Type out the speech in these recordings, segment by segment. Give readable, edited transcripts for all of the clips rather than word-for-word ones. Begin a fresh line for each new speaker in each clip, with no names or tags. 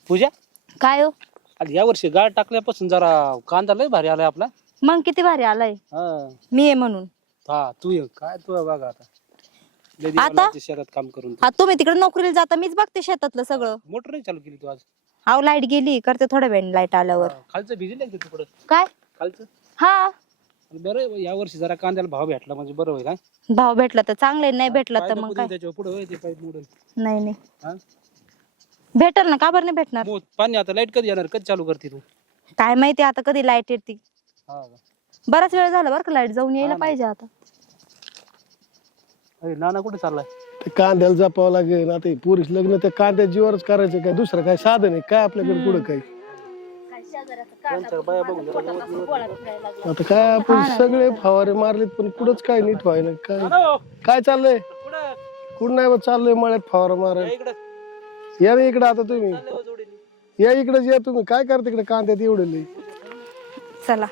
पूजा
काय हो
आणि या वर्षी गाळ टाकल्यापासून जरा कांदा लय भारी आलाय आपला.
मग किती भारी आलाय
हा
मी आहे म्हणून.
हा तू ये काय तू बघा आता लय
आता?
दिवसाची शेतात काम करून
हा तुम्ही तिकडे नोकरीला जाता मीच बघते शेतातलं सगळं.
मोटर नाही चालू केली तू आज.
अहो लाईट गेली करते थोड्या वेळ लाईट आल्यावर.
खालचं भिजलं का तिकडं
काय
खालचं
हा
बरं आहे, या वर्षी जरा कांद्याला भाव भेटला म्हणजे बरं होईल.
भाव भेटला तर चांगले नाही भेटला तर मग काय.
त्याच्यावर पुढे होय ते पाईप मोडल.
नाही नाही
हा
भेटल ना का बरं नाही भेटणार.
पाणी आता लाईट कधी येणार कधी चालू करते तू.
काय माहिती आता कधी लाईट येते.
हा का?
बराच वेळ झाला बरं का लाईट जाऊन यायला
हा ना.
पाहिजे आता.
अरे नाना कुठे चाललाय.
ते कांद्याला जपावं लागेल आता हे पुरुष लग्न त्या कांद्या जीवावरच करायचं काय दुसरं काय साधन आहे काय आपल्याकडे पुढं काय. आता काय आपण सगळे फवारे मारलेत पण कुठंच काय नीट व्हायला काय काय चाललंय कुठं नाही बा, चाललंय मळ्यात फवारा मारायला. या ना इकडे आता तुम्ही या इकडे या तुम्ही काय करता इकडे कांद्यात एवढे लय.
चला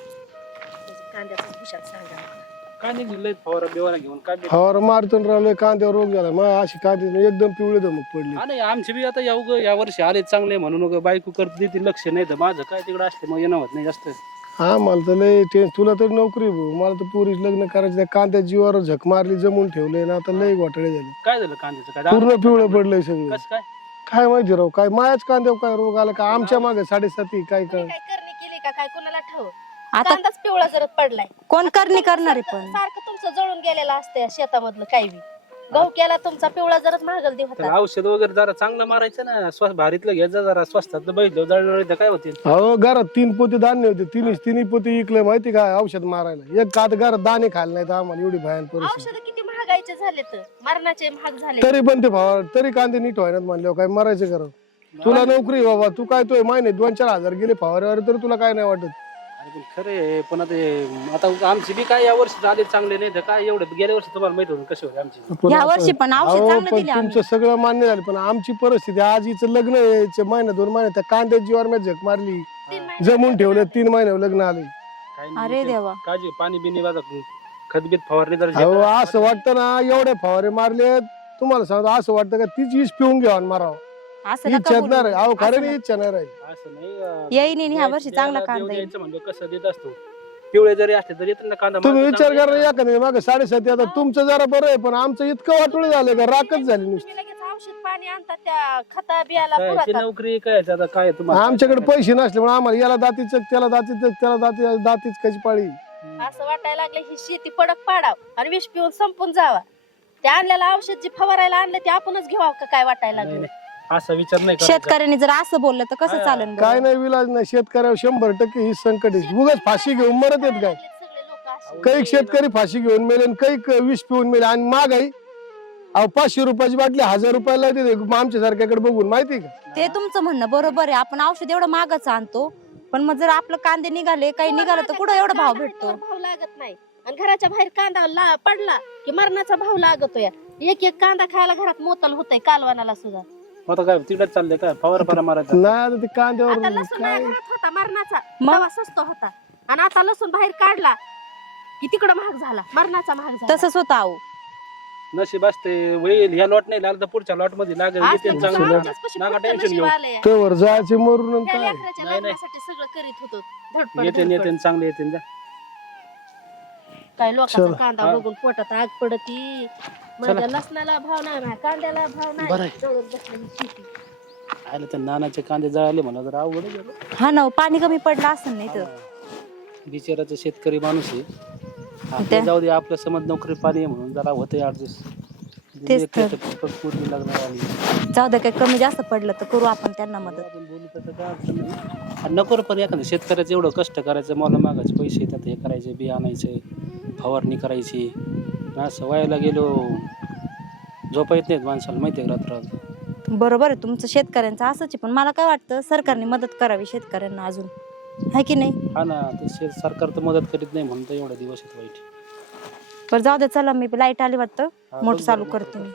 काय नाही लय फवारा बिवारा घेऊन काय बी-
फवारा मारतून राहिलोय कांद्यावर रोग झाला मग अशी कांदे एकदम पिवळे धमक पडली.
हा नाही आमचे बी आता या वर्षी आले चांगले म्हणून उगा बायको करत देते लक्ष नाही तर माझं काय तिकडे असते मग येणं होत नाही जास्त.
हा मला तर लय तुला तर नोकरी भाऊ मला तर पुरीच लग्न करायचं त्या कांद्या जीवावर झक मारली जमून ठेवलंय ना आता लय घोटाळे झाले
काय झालं कांद्याचं काय
पूर्ण पिवळं पडलंय सगळं.
कसं काय
काय माहिती राव काय मायाच कांद्यावर काय रोग आला का आमच्या मागे 7.5 काय काय
काय करणी केली का काय कोणाला ठाव
आता
कांदाच पिवळा जरत पडलाय.
कोण करणी करणार आहे पण.
सारखं तुमचं जळून गेलेलं असतं शेतामधलं काही बी गहू केला तुमचा पिवळा जरत महागल दे होता.
तर औषध वगैरे जरा चांगलं मारायचं ना स्वस्त भारीतलं घ्यायचं जरा स्वस्तातलं बैठलं जळणार तर काय होतील.
अहो घरात 3 पोते धान्य होते तिन्ही पोते इकले माहिती काय औषध मारायला एक का आता घरात दाणे खायला नाही तर आम्हाला एवढी भयान परिस्थिती.
औषध किती महागायचे झाले तर मरणाचे महाग झाले.
तरी पण ते भावा तरी कांदे नीट व्हायनात म्हणल्यावर काय मरायचं करा. तुला नोकरी बाबा तू काय तो महिने 2-4 हजार गेले फवाऱ्यावर तरी तुला काय नाही वाटत.
अरे पण खरे पण आता आमची बी काय या वर्षी आले चांगले नाही तर काय एवढं गेल्या वर्षी तुम्हाला माहित होतं कसे होते आमची.
पण
या वर्षी पण औषध
अहो,
चांगलं
पण
दिले आम्ही.
तुमचं सगळं मान्य झालं पण आमची परिस्थिती आज हिचं लग्न यायचं महिना 2 महिने त्या कांद्या जीवावर मी झक मारली
3 महिने
जमून ठेवलं 3 महिने लग्न आले.
काय
अरे
नाही
देवा
काळजी पाणी बिनी वाजा खतबीत फवारणी जर
अहो असं वाटतं ना एवढे फवारे मारले तुम्हाला सांगतो असं वाटतं का तीच विष पिऊन घ्यावा आणि मारावं.
असं नका
इच्छा
बोलू.
नाही अहो खरं
असं
नाही इच्छा नाही राहील.
असं नाही
येईन येईन ह्या वर्षी चांगला
देवाला
कांदा
देव
येईल.
द्यायचं म्हणलं कसं देत असतो पिवळे जरी असले तरी येतात ना कांदा
तुम्ही
माणसं
विचार
चांगले
करा या का नाही मागे 7.5 आता तुमचं जरा बरं आहे पण आमचं इतकं वाटोळ झालं का राखच झाली नुसती.
तुम्ही लगेच औषध पाणी आणतात त्या खता बियाला
काय ते
पुरवतात.
नोकरी काय आता काय तुम्हाला
आमच्याकडे पैसे नसल्यामुळे आम्हाला याला दातीच त्याला दातीच त्याला दातीच कशी पाळी.
असं वाटायला लागलं ही शेती पडक पाडाव आणि विष पिऊन संपून जावा. ते आणलेलं औषध जे फवारायला आणलं ते आपणच घेऊ का काय वाटायला लागलं.
असा विचार नाही करायचा.
शेतकऱ्यांनी जर असं बोललं तर कसं चालेल
काय नाही विलाज नाही शेतकऱ्यावर 100% ही संकट आहे. उगाच फाशी घेऊन मरत येत काय.
सगळे लोक असे
काही शेतकरी फाशी घेऊन मेले आणि काही विष पिऊन मेले आणि महागाई अहो 500 रुपयाची बाटली 1000 रुपयाला देते आमच्या सारख्याकडे बघून माहिती का.
ते तुमचं म्हणणं बरोबर आहे. आपण औषध एवढं महागच आणतो पण मग जर आपलं कांदे निघाले काही निघालं तर कुठं एवढा भाव भेटतो.
भाव लागत नाही आणि घराच्या बाहेर कांदा पडला की मरणाचा भाव लागतोय. एक कांदा खायला घरात मोतल होतय कालवानाला सुद्धा.
आता काय तिकडे चाललंय काय फवारा मारायचा
नाही आता ते कांद्यावर
आता लसूण
काय
माझ्या घरात होता मरणाचा
मग?
तेव्हा स्वस्त होता आणि आता लसूण बाहेर काढला की तिकडं महाग झाला मरणाचा महाग झाला.
तसंच होतं अहो.
नशीब असते होईल ह्या लॉट नाही लागलं तर पुढच्या लॉट मध्ये लागेल
आज
येते
तुमचं
चांगलं
आमच्याचपाशी
नका
फक्त
टेन्शन
नशीब
घेऊ
आलंय.
तवर जायचे मरून आणि
त्या
काय
लेकराच्या
नाही, नाही.
लग्नासाठी सगळं करीत होतो धडपड
येते
धडपड.
येते चांगले येते जा.
काय लोकांचा
चला.
कांदा
हा.
बघून पोटात आग पडती. माझ्या लसणाला भाव नाही माझ्या कांद्याला भाव
बरं
नाही
आहे.
जळून बसलेली शेती.
आले तर नानाचे कांदे जळाले म्हणा जर अवघड आहे जरा.
हा ना पाणी कमी पडलं असं नाही तर.
बिचाराचा शेतकरी माणूस आहे आपलं
त्या-
जाऊ दे आपल्या समज नोकरी पाणी आहे म्हणून जरा होते ऍडजस्ट.
तेच तर.
पूर्ण लग्न आली
जाऊ दे काही कमी जास्त पडलं तर करू आपण त्यांना मदत.
आपण बोलू तसं काय अडचण नाही. आणि नको रे पण एखादं शेतकऱ्याचं एवढं कष्ट करायचं मला मागायचे पैसे येतात हे करायचे बी आणायचे फवारणी करायची असं व्हायला गेलो झोपा येत नाहीत माणसाला माहिती आहे रात्र
बरोबर आहे तुमचं शेतकऱ्यांचं असंच आहे पण मला काय वाटतं सरकारने मदत करावी शेतकऱ्यांना अजून आहे की नाही.
हा ना ते सरकार तर मदत करीत नाही म्हणून तर एवढा दिवस आहेत वाईट.
बरं जाऊ दे चला मी लाईट आली वाटतं
हा,
मोटर
बघ
चालू
बरं.
करतो मी.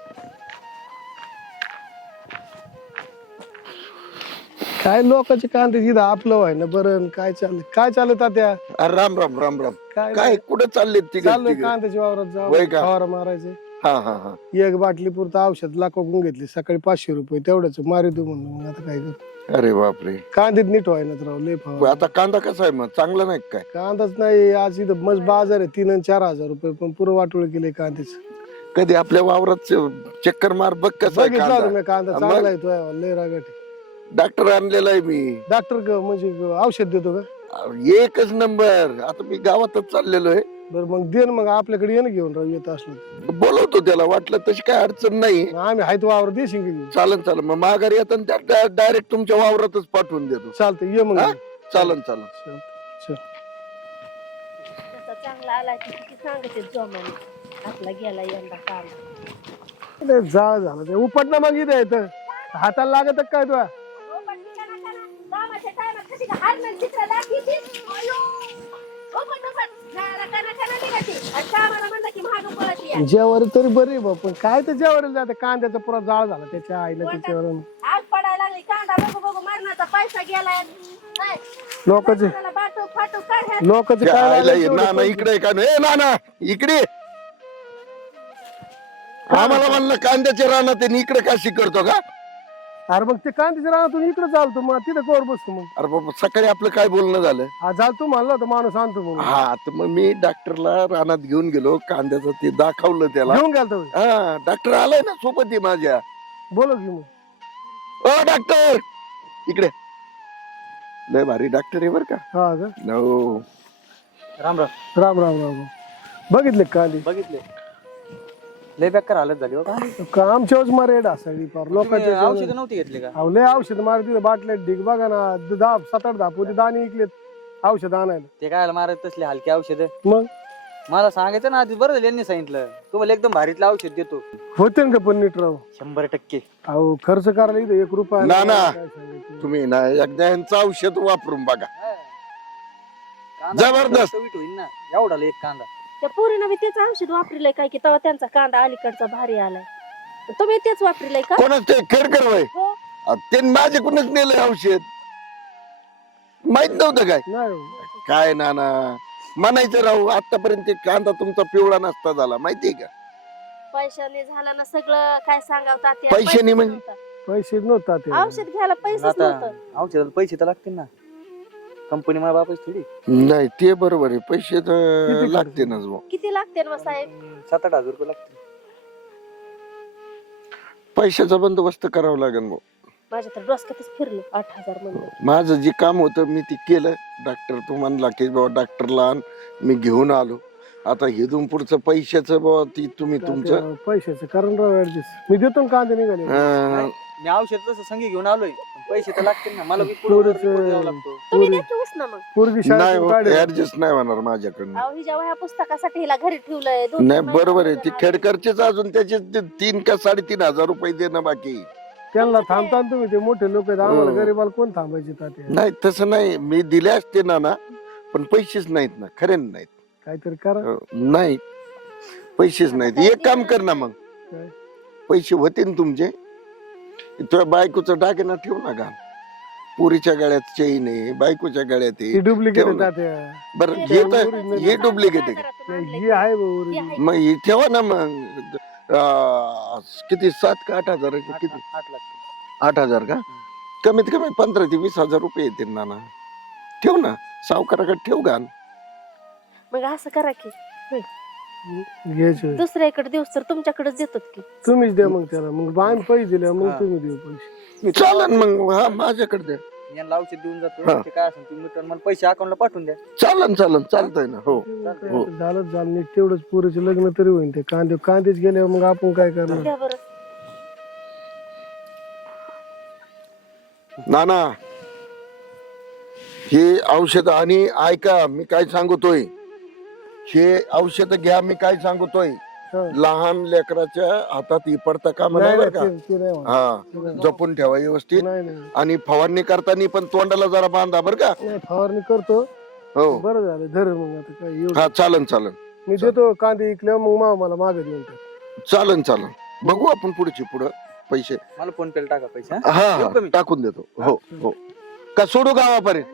काय लोकांचे कांदे जिथं आपलं व्हाय ना बरं काय चाललं तात्या
अरे राम राम राम राम
काय
काय कुठे चालले
चाललोय कांद्याच्या वावरात
होय
जाऊ
का?
फवारा मारायचे
हा हा हा
एक बाटली पुरतं औषध लाखोकून घेतली सकाळी 500 रुपये तेवढंच मारी तू म्हणलं मग आता काय कर
अरे बापरे.
कांद्यात नीट व्हायला राव लय फवार
आता कांदा कसा आहे मग, चांगला नाही काय?
कांदाच नाही आज इथं मस्त बाजार आहे 3 आणि 4 हजार रुपये पण पुरं वाटोळ केले कांद्याच.
कधी आपल्या वावरात चक्कर मार बघ कसा आहे
बघितला होता मी
कांदा.
कांदा
मग?
चांगला येतो लय रागाट.
डॉक्टर आणलेला आहे मी.
डॉक्टर म्हणजे औषध देतो का?
एकच नंबर. आता मी गावातच चाललेलो आहे.
बरं मग दे ना मग आपल्याकडे ये ना घेऊन राहू येत असलं
बोलवतो त्याला, वाटलं तशी काय अडचण नाही.
तर. आम्ही हायत वावर देशील का घेऊन?
चालन चालन, मग माघारी येताना डायरेक्ट तुमच्या वावरातच पाठवून देतो.
चालतं ये मग.
हा? चालन चालन.
चल.
तसा चांगला आला की किती सांगते जोमाने आपला गेला यंदा कांदा.
लय जाळ झालं ते उपटणं मग इथं येतं हाताला लागत काय तुला? जेवारी तरी बरी बा पण काय तर जेवारी जाते कांद्याचा पुरा जाळ झाला त्याच्या आईला त्याच्यावर
आग पडायला लागली कांदा बघू बघू मरणाचा पैसा गेलाय.
लोकांचे
बाटू फाटू काय
लोकांचे
त्या
काय
आईला
लागलं
ये.
तेवढे
नाना
पैसे.
इकडे का नाही? नाना इकडे. आम्हाला म्हणलं कांद्याचे रानात आहे, इकडे काशी करतो का?
अरे मग ते कांद्याच्या रानातून इकडे चालतो मग तिथं कोर बसतो मग.
अरे बाबा सकाळी आपलं काय बोलणं झालं?
हा चालतो म्हणलं होतं माणूस आणतो म्हणून.
हा तर मग मी डॉक्टरला रानात घेऊन गेलो, कांद्याचं ते दाखवलं त्याला.
घेऊन गेलतो
हा डॉक्टर आलाय ना सोबत आहे माझ्या.
बोलो की मग.
ओ डॉक्टर इकडे. लय भारी डॉक्टर आहे बर का.
हा का
हो.
राम राम.
राम राम राम. बघितले का कांदे?
बघितले, लय बेकार हालत झाली हो का.
आमच्याच मरेड सगळी फार लोकांचे
औषध नव्हती घेतली का?
लय औषध मार तिथे बाटल्या ढीग बघा ना 7-8 पोती दाणे इकलेत औषध आणायला.
ते काय मारत तसले हलकी औषध.
मग
मला सांगायचं ना आधी, बरं झालं यांनी सांगितलं. तुम्हाला एकदम भारीतलं औषध देतो.
होते ना का पण नीट राव.
100%.
अहो खर्च करायला इथे 1 रुपया
ना, ना.
काय सांगायचं.
तुम्ही ना एकदा यांचं औषध वापरून बघा.
कांदा
जबरदस्त.
चवीट होईल ना एवढा एक कांदा.
त्या पोरीनं बी तेच औषध वापरिलंय काय की तेव्हा त्यांचा कांदा अलीकडचा भारी आलाय. तुम्ही तेच वापरिलंय का?
कोणाच ते खेडकर वय
हो.
ते माझ्याकडूनच नेलंय औषध. माहित नव्हतं काय?
नाही हो.
काय नाना म्हणायचं राहू. आतापर्यंत ते कांदा तुमचा पिवळा नसता झाला माहितीये का?
पैशाने झालं ना सगळं. काय सांगावं तात्या,
पैशाने
पैसेच
म्हणजे?
नव्हतं.
पैसे नव्हता ते.
औषध घ्यायला पैसेच
आता
नव्हतं.
औषधाला पैसे तर लागतील ना. कंपनी मला बापाची थोडी.
नाही ते बरोबर आहे, पैसे तर
किती
लागते ना भाऊ.
किती लागते ना साहेब?
7-8 हजार रुपये लागतील.
पैशाचा बंदोबस्त करावा लागेल भाऊ.
माझ्या तर डोसक्यातच फिरलं 8,000 म्हणून.
माझं जे काम होतं मी ते केलं. डॉक्टर तू म्हणला की बाबा डॉक्टरला आण, मी घेऊन आलो. आता इथून पुढचं पैशाचं बाबा ती तुम्ही तुमचं
पैशाचं कारण राव ऍडजस्ट मी देतो ना कांदे निघाले.
अं,
मी औषध तसं संगी घेऊन आलोय, पण पैसे तर लागतील ना. मला बी
पोरीचं-
पुढे द्यावं लागतो.
तुम्ही देतो ना मग.
पोरगी
नाही
शाळेतून काढली.
ऍडजस्ट नाही होणार माझ्याकडनं.
अहो हिच्या वह्या पुस्तकासाठी हिला घरी ठेवलंय.
नाही बरोबर आहे, ती खेडकरचेच अजून त्याचे 3 का 3.5 हजार रुपये देणं बाकी.
त्यांना थांबता ना तुम्ही ते मोठे लोक आहेत आम्हाला
हो.
गरीबाला कोण थांबायचे तात्या.
नाही तसं नाही, मी दिले असते ना पण पैसेच नाहीत ना, खरे नाहीत.
काहीतरी करा.
नाही पैसेच नाहीत. एक काम कर ना मग,
काय?
पैसे होते ना तुमचे. तुझ्या बायकोचं दागिना ठेव ना घाल. पुरीच्या गळ्यात चैन आहे, बायकोच्या गळ्यात
ती
आहे.
डुप्लिकेट
ठेव ना.
तात्या.
बरं
ते
हे
original
तर
नाही.
हे डुप्लिकेट आहे का?
ही आहे भाऊ
ही
original.
आहे.
मग हे ठेवा ना मग. किती 7 का 8 हजार किती?
8 लागतील.
8,000 का? कमीत कमी 15 ते 20 हजार रुपये येतील ना. ठेव ना, सावकाराकडे ठेव घाल.
मग असं करा की
घ्यायचे
दुसऱ्याकडे देऊ तर तुमच्याकडेच देतात की.
तुम्हीच द्या मग त्याला मग आम्ही पैसे दिले मग
हा.
तुम्ही देऊ पैसे.
मी
चालन मग. हा माझ्याकडे द्या.
यांना औषध देऊन जातो.
हा.
ते काय असेल तुम्ही मिटून मला पैसे अकाउंटला पाठवून द्या.
चालन चालतंय ना. हो हो.
झालं झालं नीट तेवढंच पोरीचे लग्न तरी होईल. ते कांदेच गेल्यावर मग आपण काय करणार.
द्या बरं.
नाना हे औषध आणि ऐका मी काय सांगतोय. हे औषध घ्या मी काय सांगतोय.
हा.
लहान लेकराच्या हातात ही पडता का
नाही
बरं का?
ते नाही होणार.
हा जपून ठेवा व्यवस्थित.
नाही नाही
आणि फवारणी करताना पण तोंडाला जरा बांधा बर का.
नाही, फवारणी करतो.
हो
बरं झालं धर मग आता काय एवढं
हा चालन
मी देतो कांदे इकल्यावर मग मला मागे देऊन टाक.
चालन बघू आपण पुढं पैसे.
मला फोन पेला टाका पैसे. हा?
हा
देऊ का मी?
टाकून देतो. हो हो का सोडू गावापर्यंत.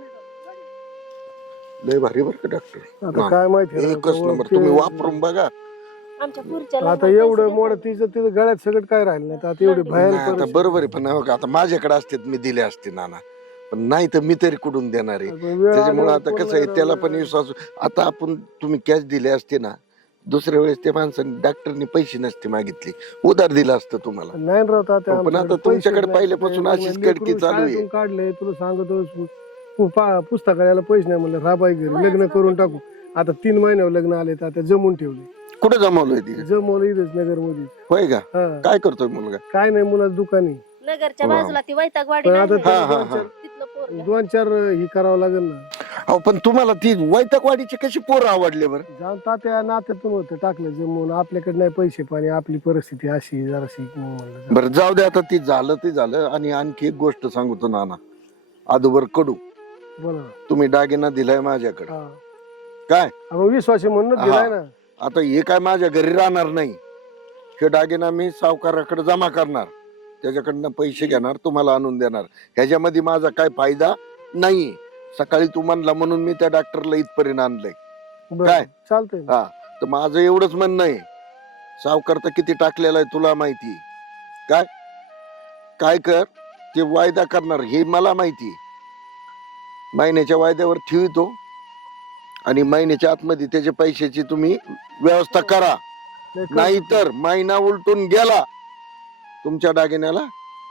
लय भारी बर का डॉक्टर.
आता काय माहिती
एकच नंबर. तुम्ही वापरून बघा.
आमच्या पुढच्या
आता एवढं मोड तिचं तिचं गळ्यात सगळं काय राहिलं नाही, तर आता एवढी
नाही,
बाहेर
आता बरोबर आहे, पण हो का, आता माझ्याकडे असते मी दिले असते नाना, पण नाही तर मी तरी कुठून देणार आहे. त्याच्यामुळे आता कसं आहे, त्याला पण विश्वास. आता आपण तुम्ही कॅश दिले असते ना, दुसऱ्या वेळेस त्या माणसाने डॉक्टरनी पैसे नसते मागितले, उधार दिलं असतं तुम्हाला.
नाही राहत आता
पण आता तुमच्याकडे पहिल्यापासून अशीच कडकी चालू आहे.
काढले तुला सांगतो पुस्तकाला पैसे नाही म्हणलं राबाई घरी लग्न करून टाकू. आता 3 महिन्यावर लग्न आले तर आता जमून ठेवले.
कुठे जमवलंय ती?
जमवलं इथेच नगर मध्ये.
होय का?
हा.
काय करतोय मुलगा?
काय नाही, मुलाचं दुकान आहे.
नगरच्या बाजूला ती वैतागवाडी
पण
नाही
आता
होय?
हा, हा, हा.
तिथलं पोरगं.
2-4 ही करावं लागेल ना.
अहो पण तुम्हाला ती वैतकवाडीची कशी पोरं आवडले बरं?
जाऊन तात्या नात्यातून होतं टाकलं जमवून. आपल्याकडे नाही पैसे पाणी, आपली परिस्थिती अशी जराशी म्हणलं.
बरं जाऊ दे, आता ती झालं ते झालं. आणि आणखी एक गोष्ट सांगतो नाना, आदोबर कडू,
बोला.
तुम्ही दागिना दिलाय माझ्याकडे,
हा.
काय
मग विश्वासी म्हणून दिलाय ना.
आता हे काय माझ्या घरी राहणार नाही. हे दागिना मी सावकाराकडे जमा करणार, त्याच्याकडनं पैसे घेणार, तुम्हाला आणून देणार. ह्याच्यामध्ये माझा काय फायदा नाही. सकाळी तू म्हणला म्हणून मी त्या डॉक्टरला इथपर्यंत आणलंय.
बरं,
काय?
चालतंय.
हा, तर माझं एवढंच म्हणणं आहे, सावकार तर किती टाकलेला आहे तुला माहिती. काय काय कर, ते वायदा करणार हे मला माहिती. महिन्याच्या वायद्यावर ठेवितो आणि महिन्याच्या आतमध्ये त्याच्या पैशाची तुम्ही व्यवस्था करा. नाहीतर महिना उलटून गेला तुमच्या दागिन्याला,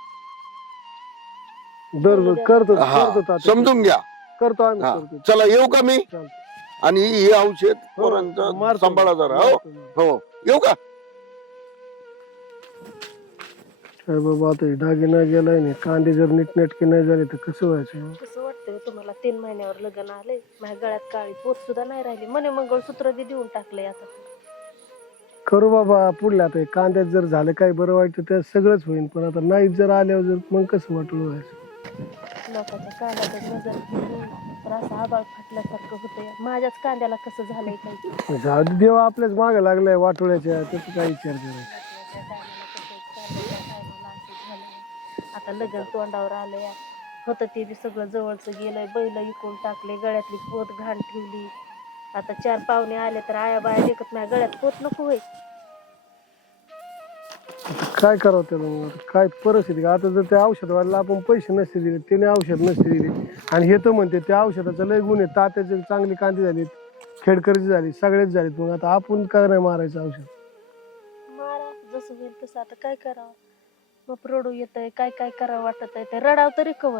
दर करतो
हा,
तात्या.
समजून घ्या.
करतो आम्ही,
हा,
करतो.
चला येऊ का मी?
चालतंय.
आणि हे औषध
हो,
पोरांचं
मारतो.
सांभाळा जरा. हो हो, येऊ का?
काय बाबा, आता हे दागिना गेलाय नाही, कांदे जर नीटनेटके नाही झाले तर कसं व्हायचं?
कसं वाटतंय तुम्हाला? 3 महिन्यावर लग्न आलंय, माझ्या गळ्यात काळी पोत सुद्धा नाही राहिली. मने मंगळसूत्र बी देऊन टाकलंय आता.
करू बाबा पुढल्या. आता हे कांद्यात जर झालं काय बरं वाईट तर सगळंच होईल, पण आता नाही जर आल्यावर जर मग कसं वाटलं व्हायचं?
लोकांच्या कांद्यात नजर गेली तर असं आबाळ फाटल्यासारखं होतंय. माझ्याच कांद्याला कसं झालंय काही.
जाऊ दे, देव आपल्याच मागे लागलाय वाटोळ्याच्या, त्याचा काय विचार करायचा?
आता लग्न तोंडावर आलंय, होतं ते बी सगळं जवळचं गेलंय. बैल इकून टाकले, गळ्यातली पोत घाण ठेवली. आता 4 पाहुणे आले तर आया बाया देखत नाही, गळ्यात पोत नको होय.
आता काय करावं त्याला मग? काय परिस्थिती? आता जर त्या औषधवाल्याला आपण पैसे नसते दिले, त्याने औषध नसते दिले, आणि हे तर म्हणते त्या औषधाचा लय गुण आहे, तात्याचे चांगली कांदे झालीत, खेडकरची झाली, सगळेच झालीत, मग आता आपण काय नाही मारायचं औषध?
मारा जसं होईल तसं. आता काय करावं? मग रडू येतंय, काय काय करावं वाटत आहे. ते रडाव तरी कवर.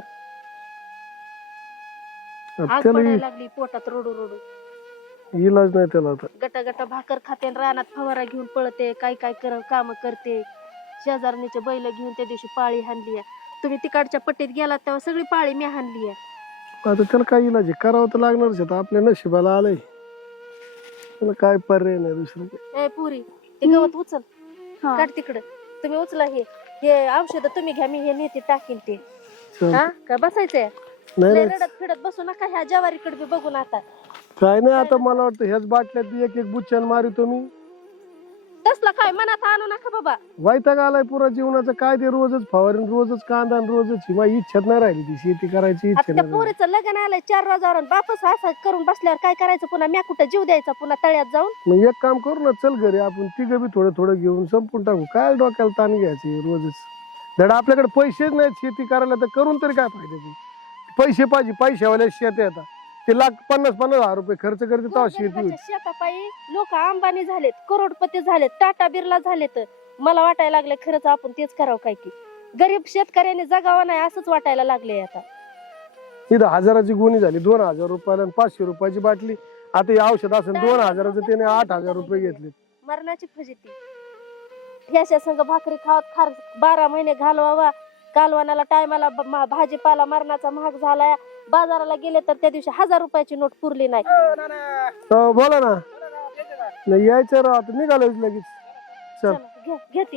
आग
त्याला
पडायला लागली पोटात रडू रडू.
इलाज नाही त्याला आता.
गटा गटा भाकर खाते आणि रानात फवारा घेऊन पळते, काय काय काम करते. शेजारणीचे बैल घेऊन त्या दिवशी पाळी हाणली. तुम्ही तिकडच्या पट्टीत गेलात तेव्हा सगळी पाळी मी हाणली.
आता त्याला काय इलाज आहे? करावं तर लागणारच आहे. आपल्या नशिबाला आलंय, त्याला काय पर्याय नाही दुसरं.
ए पुरी, ते गवत उचल, काढ तिकडं. तुम्ही उचला हे हे औषध तुम्ही घ्या, मी हे नेते टाकीन ते. हा काय बसायचंय?
नाही
रडत फिरत बसू नका. ह्या जवारीकडे बी बघून आता
काय नाही. आता मला वाटतं ह्याच बाटल्यात एक एक बुच्च्यान मारितो मी.
तसला काय मनात आणू नका बाबा.
वैताग आलाय पुरा जीवनाचं. काय ते रोजच फवारून, रोजच कांदा, रोजच माझी इच्छाच नाही राहिली ती शेती करायची.
आता
इच्छा
त्या
नाही
पोरीचं लग्न आलंय 4 रोजावर, बापच असं करून बसल्यावर काय करायचं? पुन्हा म्या कुठं जीव द्यायचा पुन्हा तळ्यात जाऊन?
मग एक काम करू ना, चल घरी आपण तिघं बी थोडं थोडं घेऊन संपून टाकू. काय डोक्याला ताण घ्यायचे रोजच? धडा आपल्याकडे पैसेच नाहीत शेती करायला, तर करून तरी काय फायद्याचे? पैसे पाहिजे, पैशावाल्या शेत येतात, ते 50,000 हजार रुपये खर्च करते तेव्हा शेती होती.
शेतापायी लोक अंबानी झालेत, करोडपती झालेत, टाटा बिर्ला झालेत. मला वाटायला लागले खरंच आपण तेच करावं काय की. गरीब शेतकऱ्याने जगावं नाही असंच वाटायला लागले आता.
इथं 1000ची गोणी झाली 2000 रुपयाला, आणि 500 रुपयाची बाटली. आता हे औषध असेल 2000चं, त्याने 8000 रुपये घेतले.
मरणाची फजिती. ह्याच्या संग भाकरी खावत खार 12 महिने घालवावा. कालवानाला टायमाला भाजीपाला मरणाचा महाग झालाय. बाजाराला गेले तर त्या दिवशी 1000 रुपयाची नोट पुरली नाही.
बोला ना. नाही यायचं राव, आता निघालो लगेच. चल
घेते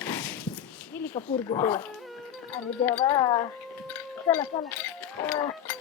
गेली का पोरगी? अरे देवा, चला चला.